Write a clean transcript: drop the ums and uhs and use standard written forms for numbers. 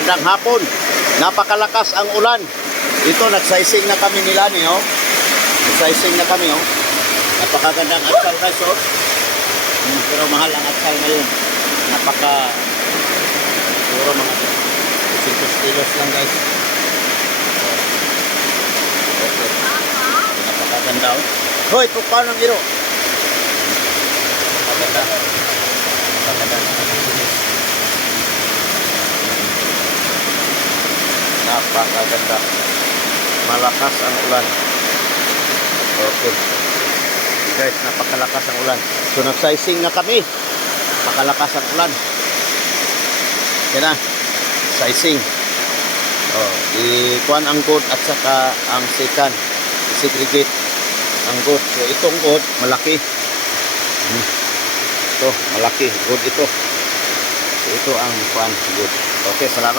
Magandang hapon. Napakalakas ang ulan. Ito, nagsizing na kami nila niyo. Nagsizing na kami, oh. Napakagandang atsal guys, oh. Pero mahal ang atsal ngayon. Puro mga 200 kilos lang guys. Okay. Napakaganda, oh. Hoy, tukpan ng iro. Napakaganda. Napakaganda. Malakas ang ulan. Okay. Guys, napakalakas ang ulan. So, nag-sizing na kami. Napakalakas ang ulan. Yan na. Sizing. Oh, ikuan ang good at saka ang second. I-segregate ang good. So, itong good, malaki. Ito, malaki. Good ito. So, ito ang kuan good. Okay, salamat.